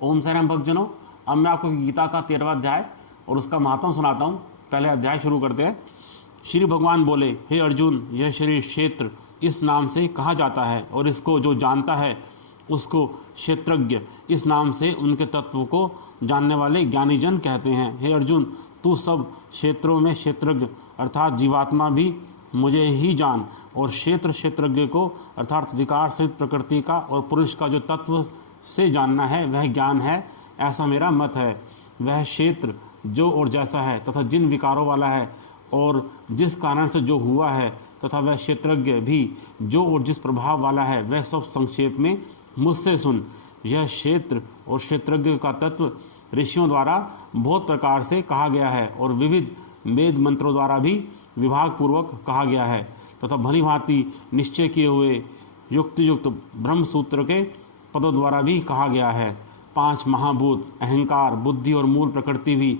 ओम साईं राम भक्तजनों, अब मैं आपको गीता का 13वां अध्याय और उसका महात्म सुनाता हूँ। पहले अध्याय शुरू करते हैं। श्री भगवान बोले, हे अर्जुन, यह शरीर क्षेत्र इस नाम से कहा जाता है और इसको जो जानता है उसको क्षेत्रज्ञ इस नाम से उनके तत्व को जानने वाले ज्ञानी जन कहते हैं। हे अर्जुन, तू सब क्षेत्रों में क्षेत्रज्ञ अर्थात जीवात्मा भी मुझे ही जान, और क्षेत्रज्ञ को अर्थात विकार सहित प्रकृति का और पुरुष का जो तत्व से जानना है वह ज्ञान है, ऐसा मेरा मत है। वह क्षेत्र जो और जैसा है तथा जिन विकारों वाला है और जिस कारण से जो हुआ है तथा वह क्षेत्रज्ञ भी जो और जिस प्रभाव वाला है, वह सब संक्षेप में मुझसे सुन। यह क्षेत्र और क्षेत्रज्ञ का तत्व ऋषियों द्वारा बहुत प्रकार से कहा गया है और विविध वेद मंत्रों द्वारा भी विभाग पूर्वक कहा गया है तथा भली भांति निश्चय किए हुए युक्त ब्रह्म सूत्र के पदों द्वारा भी कहा गया है। 5 महाभूत, अहंकार, बुद्धि और मूल प्रकृति भी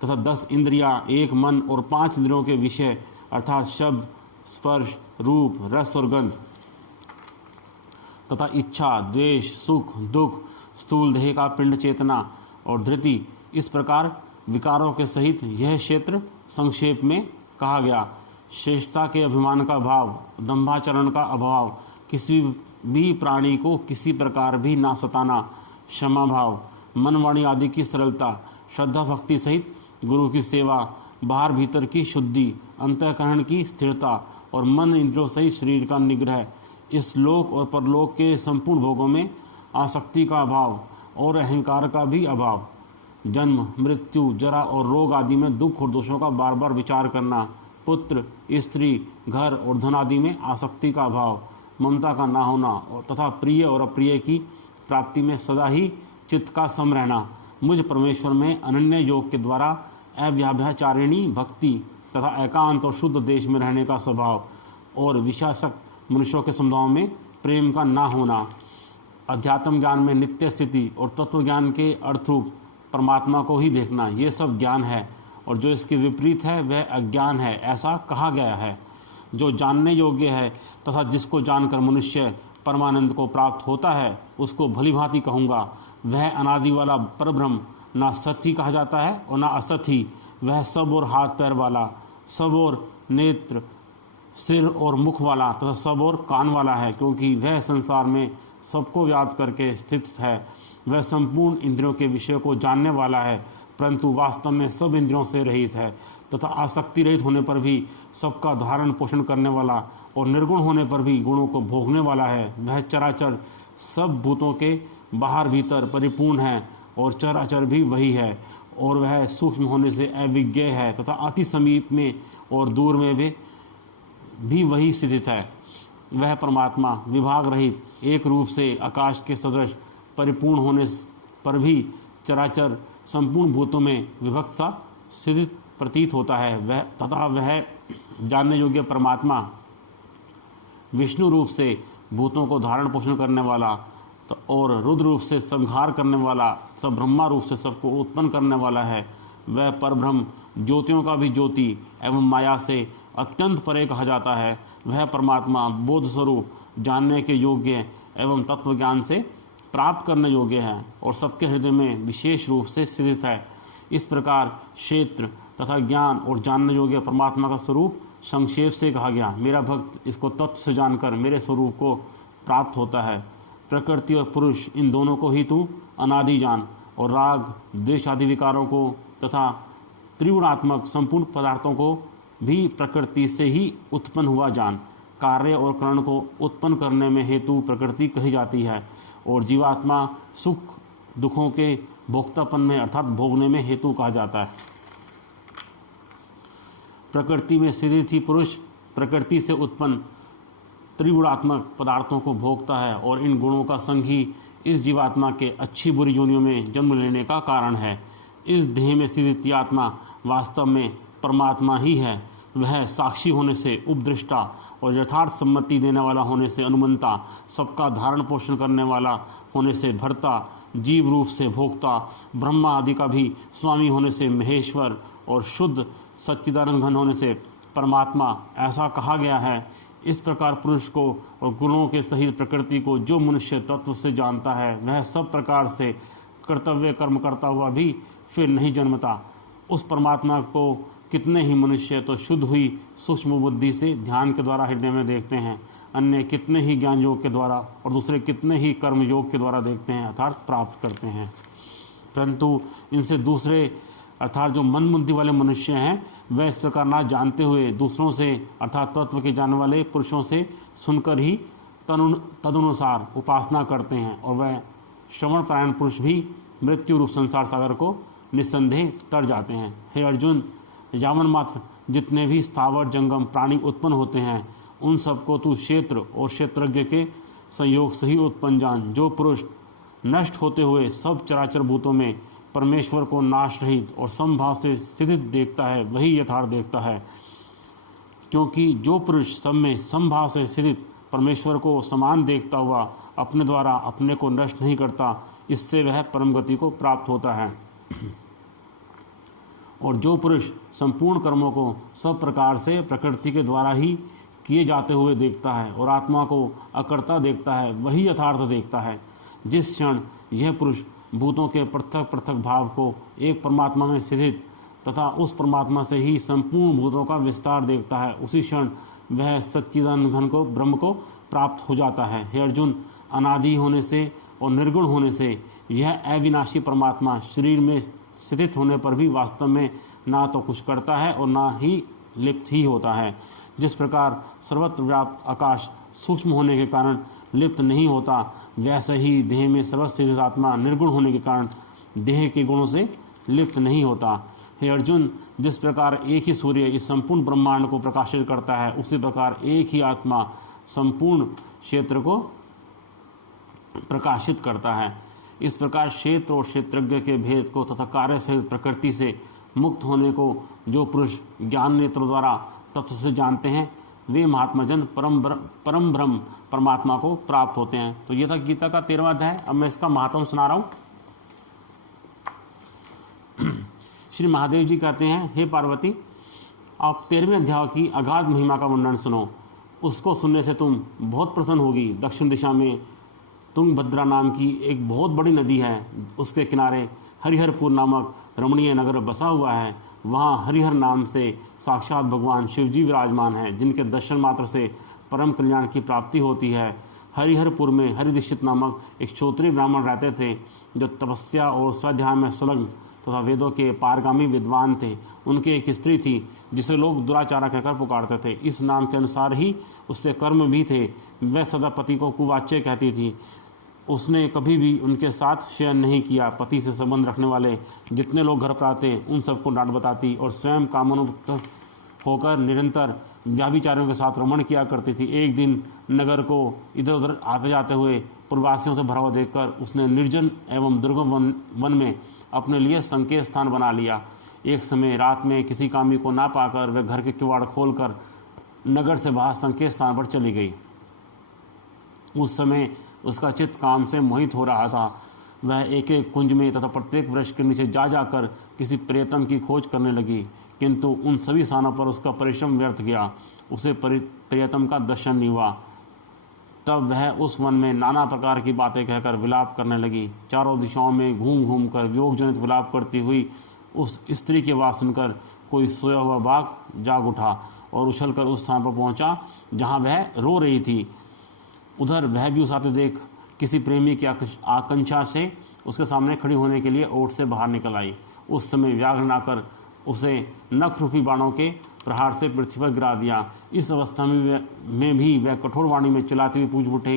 तथा 10 इंद्रियां, 1 मन और 5 इंद्रियों के विषय अर्थात शब्द, स्पर्श, रूप, रस और गंध तथा इच्छा, द्वेष, सुख, दुख, स्थूल देह का पिंड, चेतना और धृति, इस प्रकार विकारों के सहित यह क्षेत्र संक्षेप में कहा गया। श्रेष्ठता के अभिमान का भाव, दंभाचरण का अभाव, किसी भी प्राणी को किसी प्रकार भी ना सताना, क्षमा भाव, मन वाणी आदि की सरलता, श्रद्धा भक्ति सहित गुरु की सेवा, बाहर भीतर की शुद्धि, अंतःकरण की स्थिरता और मन इंद्रियों सहित शरीर का निग्रह, इस लोक और परलोक के संपूर्ण भोगों में आसक्ति का अभाव और अहंकार का भी अभाव, जन्म, मृत्यु, जरा और रोग आदि में दुख और दोषों का बार बार विचार करना, पुत्र, स्त्री, घर और धन आदि में आसक्ति का अभाव, ममता का ना होना तथा प्रिय और अप्रिय की प्राप्ति में सदा ही चित्त का सम रहना, मुझ परमेश्वर में अनन्य योग के द्वारा अव्याभ्याचारिणी भक्ति तथा एकांत और शुद्ध देश में रहने का स्वभाव और विशासक मनुष्यों के समुदायों में प्रेम का ना होना, अध्यात्म ज्ञान में नित्य स्थिति और तत्व ज्ञान के अर्थरूप परमात्मा को ही देखना, ये सब ज्ञान है और जो इसके विपरीत है वह अज्ञान है, ऐसा कहा गया है। जो जानने योग्य है तथा जिसको जानकर मनुष्य परमानंद को प्राप्त होता है उसको भली भांति कहूँगा। वह अनादि वाला परब्रह्म ना सत ही कहा जाता है और ना असत ही। वह सब और हाथ पैर वाला, सब और नेत्र, सिर और मुख वाला तथा सब और कान वाला है, क्योंकि वह संसार में सबको व्याप्त करके स्थित है। वह संपूर्ण इंद्रियों के विषय को जानने वाला है, परंतु वास्तव में सब इंद्रियों से रहित है तथा आसक्ति रहित होने पर भी सबका धारण पोषण करने वाला और निर्गुण होने पर भी गुणों को भोगने वाला है। वह चराचर सब भूतों के बाहर भीतर परिपूर्ण है और चराचर भी वही है, और वह सूक्ष्म होने से अविज्ञ है तथा अति समीप में और दूर में भी वही स्थित है। वह परमात्मा विभाग रहित एक रूप से आकाश के सदृश परिपूर्ण होने पर भी चराचर संपूर्ण भूतों में विभक्त सा स्थित प्रतीत होता है। वह जानने योग्य परमात्मा विष्णु रूप से भूतों को धारण पोषण करने वाला और रुद्र रूप से संहार करने वाला तथा ब्रह्मा रूप से सबको उत्पन्न करने वाला है। वह परब्रह्म ज्योतियों का भी ज्योति एवं माया से अत्यंत परे कहा जाता है। वह परमात्मा बोध स्वरूप, जानने के योग्य एवं तत्व ज्ञान से प्राप्त करने योग्य है और सबके हृदय में विशेष रूप से स्थित है। इस प्रकार क्षेत्र तथा ज्ञान और जानने योग्य परमात्मा का स्वरूप संक्षेप से कहा गया। मेरा भक्त इसको तत्व से जानकर मेरे स्वरूप को प्राप्त होता है। प्रकृति और पुरुष इन दोनों को ही तू अनादि जान और राग, द्वेष आदि विकारों को तथा त्रिगुणात्मक संपूर्ण पदार्थों को भी प्रकृति से ही उत्पन्न हुआ जान। कार्य और करण को उत्पन्न करने में हेतु प्रकृति कही जाती है और जीवात्मा सुख दुखों के भोक्तापन में अर्थात भोगने में हेतु कहा जाता है। प्रकृति में स्थित ही पुरुष प्रकृति से उत्पन्न त्रिगुणात्मक पदार्थों को भोगता है और इन गुणों का संग ही इस जीवात्मा के अच्छी बुरी योनियों में जन्म लेने का कारण है। इस देह में स्थित आत्मा वास्तव में परमात्मा ही है। वह साक्षी होने से उपदृष्टा और यथार्थ सम्मति देने वाला होने से अनुमंता, सबका धारण पोषण करने वाला होने से भर्ता, जीव रूप से भोक्ता, ब्रह्मा आदि का भी स्वामी होने से महेश्वर और शुद्ध सच्चिदानंद घन होने से परमात्मा, ऐसा कहा गया है। इस प्रकार पुरुष को और गुणों के सहित प्रकृति को जो मनुष्य तत्व से जानता है वह सब प्रकार से कर्तव्य कर्म करता हुआ भी फिर नहीं जन्मता। उस परमात्मा को कितने ही मनुष्य तो शुद्ध हुई सूक्ष्म बुद्धि से ध्यान के द्वारा हृदय में देखते हैं, अन्य कितने ही ज्ञान योग के द्वारा और दूसरे कितने ही कर्म योग के द्वारा देखते हैं अर्थात प्राप्त करते हैं। परंतु इनसे दूसरे अर्थात जो मन बुद्धि वाले मनुष्य हैं वह इस प्रकार ना जानते हुए दूसरों से अर्थात तत्व के जानने वाले पुरुषों से सुनकर ही तदनुसार उपासना करते हैं और वह श्रवण परायण पुरुष भी मृत्यु रूप संसार सागर को निस्संदेह तर जाते हैं। हे अर्जुन, यावन मात्र जितने भी स्थावर जंगम प्राणी उत्पन्न होते हैं उन सबको तू क्षेत्र और क्षेत्रज्ञ के संयोग से ही उत्पन्न जान। जो पुरुष नष्ट होते हुए सब चराचर भूतों में परमेश्वर को नाश रहित और समभाव से स्थित देखता है वही यथार्थ देखता है, क्योंकि जो पुरुष सब में समभाव से स्थित परमेश्वर को समान देखता हुआ अपने द्वारा अपने को नष्ट नहीं करता, इससे वह परम गति को प्राप्त होता है। और जो पुरुष संपूर्ण कर्मों को सब प्रकार से प्रकृति के द्वारा ही किए जाते हुए देखता है और आत्मा को अकर्ता देखता है वही यथार्थ देखता है। जिस क्षण यह पुरुष भूतों के पृथक पृथक भाव को एक परमात्मा में स्थित तथा उस परमात्मा से ही संपूर्ण भूतों का विस्तार देखता है, उसी क्षण वह सच्चिदानंद घन को ब्रह्म को प्राप्त हो जाता है। हे अर्जुन, अनादि होने से और निर्गुण होने से यह अविनाशी परमात्मा शरीर में स्थित होने पर भी वास्तव में ना तो कुछ करता है और ना ही लिप्त ही होता है। जिस प्रकार सर्वत्र व्याप्त आकाश सूक्ष्म होने के कारण लिप्त नहीं होता, वैसे ही देह में सर्वस्थित आत्मा निर्गुण होने के कारण देह के गुणों से लिप्त नहीं होता। हे अर्जुन, जिस प्रकार एक ही सूर्य इस संपूर्ण ब्रह्मांड को प्रकाशित करता है, उसी प्रकार एक ही आत्मा संपूर्ण क्षेत्र को प्रकाशित करता है। इस प्रकार क्षेत्र और क्षेत्रज्ञ के भेद को तथा कार्य सहित प्रकृति से मुक्त होने को जो पुरुष ज्ञान नेत्र द्वारा तत्व से जानते हैं, वे महात्माजन परम ब्रह्म परमात्मा को प्राप्त होते हैं। तो ये था गीता का 13वां अध्याय। अब मैं इसका महात्म सुना रहा हूँ। श्री महादेव जी कहते हैं, हे पार्वती, आप 13वें अध्याय की अगाध महिमा का वर्णन सुनो। उसको सुनने से तुम बहुत प्रसन्न होगी। दक्षिण दिशा में तुंगभद्रा नाम की एक बहुत बड़ी नदी है, उसके किनारे हरिहरपुर नामक रमणीय नगर बसा हुआ है। वहाँ हरिहर नाम से साक्षात भगवान शिवजी विराजमान हैं, जिनके दर्शन मात्र से परम कल्याण की प्राप्ति होती है। हरिहरपुर में हरिदीक्षित नामक एक क्षत्रिय ब्राह्मण रहते थे, जो तपस्या और स्वाध्याय में संलग्न तथा वेदों के पारगामी विद्वान थे। उनकी एक स्त्री थी जिसे लोग दुराचारा कहकर पुकारते थे। इस नाम के अनुसार ही उससे कर्म भी थे। वह सदा पति को कुवाच्य कहती थी। उसने कभी भी उनके साथ शयन नहीं किया। पति से संबंध रखने वाले जितने लोग घर पर आते उन सबको डांट बताती और स्वयं कामोन्मुक्त होकर निरंतर व्याभिचारियों के साथ रमण किया करती थी। एक दिन नगर को इधर उधर आते जाते हुए प्रवासियों से भरा हुआ देखकर उसने निर्जन एवं दुर्गम वन में अपने लिए संकेत स्थान बना लिया। एक समय रात में किसी कामी को ना पाकर वह घर के किवाड़ खोलकर नगर से बाहर संकेत स्थान पर चली गई। उस समय उसका चित्त काम से मोहित हो रहा था। वह एक एक कुंज में तथा प्रत्येक वृक्ष के नीचे जा जाकर किसी प्रियतम की खोज करने लगी, किंतु उन सभी स्थानों पर उसका परिश्रम व्यर्थ गया। उसे प्रियतम का दर्शन नहीं हुआ। तब वह उस वन में नाना प्रकार की बातें कहकर विलाप करने लगी। चारों दिशाओं में घूम घूम कर वियोग जनित विलाप करती हुई उस स्त्री की आवाज़ सुनकर कोई सोया हुआ बाघ जाग उठा और उछलकर उस स्थान पर पहुंचा जहां वह रो रही थी। उधर वह भी उस आते देख किसी प्रेमी की आकांक्षा से उसके सामने खड़ी होने के लिए ओट से बाहर निकल आई। उस समय व्याघ्र आकर उसे नख रूपी बाणों के प्रहार से पृथ्वी पर गिरा दिया। इस अवस्था में भी वह कठोर वाणी में चिल्लाती हुई पूछ उठे,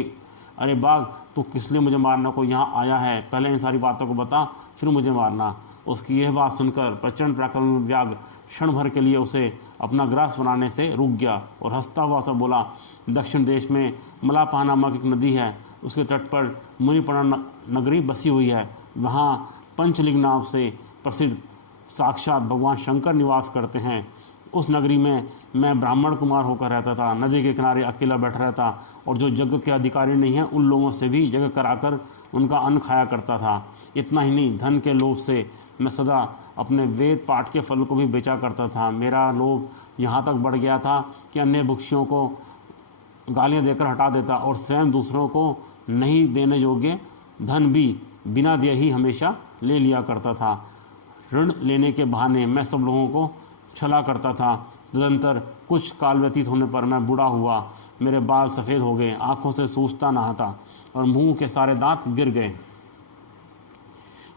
अरे बाघ, तू किस लिए मुझे मारने को यहाँ आया है? पहले इन सारी बातों को बता, फिर मुझे मारना। उसकी यह बात सुनकर प्रचंड पराक्रमी व्याघ्र क्षण भर के लिए उसे अपना ग्रास बनाने से रुक गया और हंसता हुआ सब बोला, दक्षिण देश में मलापहा नामक एक नदी है। उसके तट पर मुनिपणा नगरी बसी हुई है। वहाँ पंचलिंग नाम से प्रसिद्ध साक्षात भगवान शंकर निवास करते हैं। उस नगरी में मैं ब्राह्मण कुमार होकर रहता था। नदी के किनारे अकेला बैठा रहता और जो यज्ञ के अधिकारी नहीं हैं उन लोगों से भी यज्ञ कराकर उनका अन्न खाया करता था। इतना ही नहीं, धन के लोभ से मैं सदा अपने वेद पाठ के फल को भी बेचा करता था। मेरा लोभ यहाँ तक बढ़ गया था कि अन्य भिक्षुओं को गालियाँ देकर हटा देता और स्वयं दूसरों को नहीं देने योग्य धन भी बिना दिए ही हमेशा ले लिया करता था। ऋण लेने के बहाने मैं सब लोगों को छला करता था। तदंतर कुछ काल व्यतीत होने पर मैं बूढ़ा हुआ, मेरे बाल सफ़ेद हो गए, आंखों से सूजता नहाता और मुंह के सारे दांत गिर गए।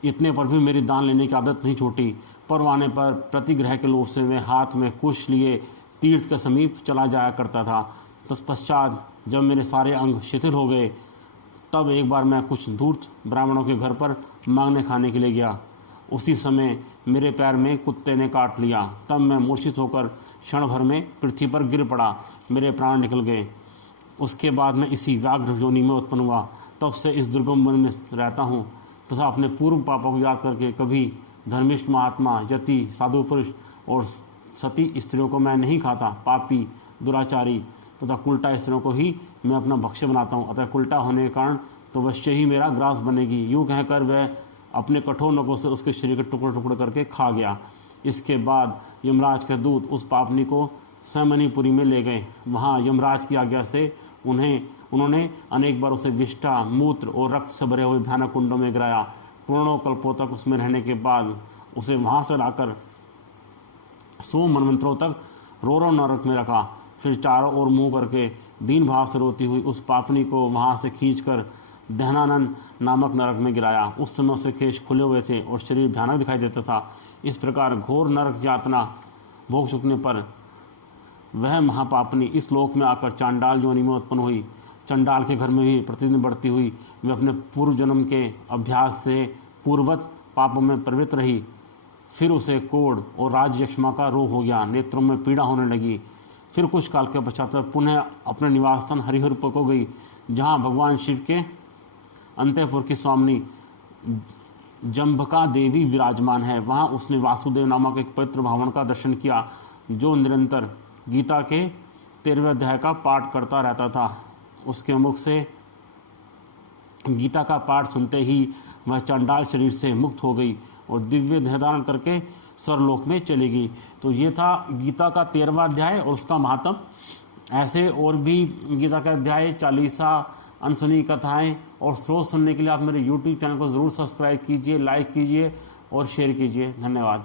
इतने पर भी मेरी दान लेने की आदत नहीं छूटी। पर्व आने पर प्रतिग्रह के लोभ से मैं हाथ में कुश लिए तीर्थ के समीप चला जाया करता था। तत्पश्चात जब मेरे सारे अंग शिथिल हो गए, तब एक बार मैं कुछ धूर्त ब्राह्मणों के घर पर मांगने खाने के लिए गया। उसी समय मेरे पैर में कुत्ते ने काट लिया। तब मैं मूर्छित होकर क्षण भर में पृथ्वी पर गिर पड़ा, मेरे प्राण निकल गए। उसके बाद मैं इसी व्याघ्र योनि में उत्पन्न हुआ। तब से इस दुर्गम वन में रहता हूँ तथा अपने पूर्व पापों को याद करके कभी धर्मिष्ठ महात्मा, यति, साधु पुरुष और सती स्त्रियों को मैं नहीं खाता। पापी, दुराचारी तथा उल्टा स्त्रियों को ही मैं अपना भक्ष्य बनाता हूँ। अतः उल्टा होने के कारण तो अवश्य ही मेरा ग्रास बनेगी। यूँ कहकर वह अपने कठोर नखों से उसके शरीर के टुकड़े टुकड़े करके खा गया। इसके बाद यमराज के दूत उस पापनी को सैमनीपुरी में ले गए। वहाँ यमराज की आज्ञा से उन्होंने अनेक बार उसे विष्ठा, मूत्र और रक्त से भरे हुए भयानक कुंडों में गिराया। करोड़ों कल्पों तक उसमें रहने के बाद उसे वहाँ से लाकर 100 मनवंतरों तक रो नरक में रखा। फिर चारों ओर मुंह करके दीन भाव से रोती हुई उस पापनी को वहाँ से खींचकर दहनानंद नामक नरक में गिराया। उस समय उसके केश खुले हुए थे और शरीर भयानक दिखाई देता था। इस प्रकार घोर नरक यातना भोग चुकने पर वह महापापनी इस लोक में आकर चांडाल योनि में उत्पन्न हुई। चंडाल के घर में भी प्रतिदिन बढ़ती हुई वे अपने पूर्व जन्म के अभ्यास से पूर्ववत पापों में प्रवृत्त रही। फिर उसे कोढ़ और राजयक्ष्मा का रोग हो गया, नेत्रों में पीड़ा होने लगी। फिर कुछ काल के पश्चात पुनः अपने निवास स्थान हरिहरपुर को गई, जहाँ भगवान शिव के अंतःपुर की स्वामिनी जम्भका देवी विराजमान है। वहाँ उसने वासुदेव नामक एक पवित्र ब्राह्मण का दर्शन किया, जो निरंतर गीता के 13वें अध्याय का पाठ करता रहता था। उसके मुख से गीता का पाठ सुनते ही वह चंडाल शरीर से मुक्त हो गई और दिव्य देह धारण करके स्वर्लोक में चली गई। तो ये था गीता का 13वां अध्याय और उसका महात्म। ऐसे और भी गीता का अध्याय, चालीसा, अनसुनी कथाएं और स्रोत सुनने के लिए आप मेरे YouTube चैनल को ज़रूर सब्सक्राइब कीजिए, लाइक कीजिए और शेयर कीजिए। धन्यवाद।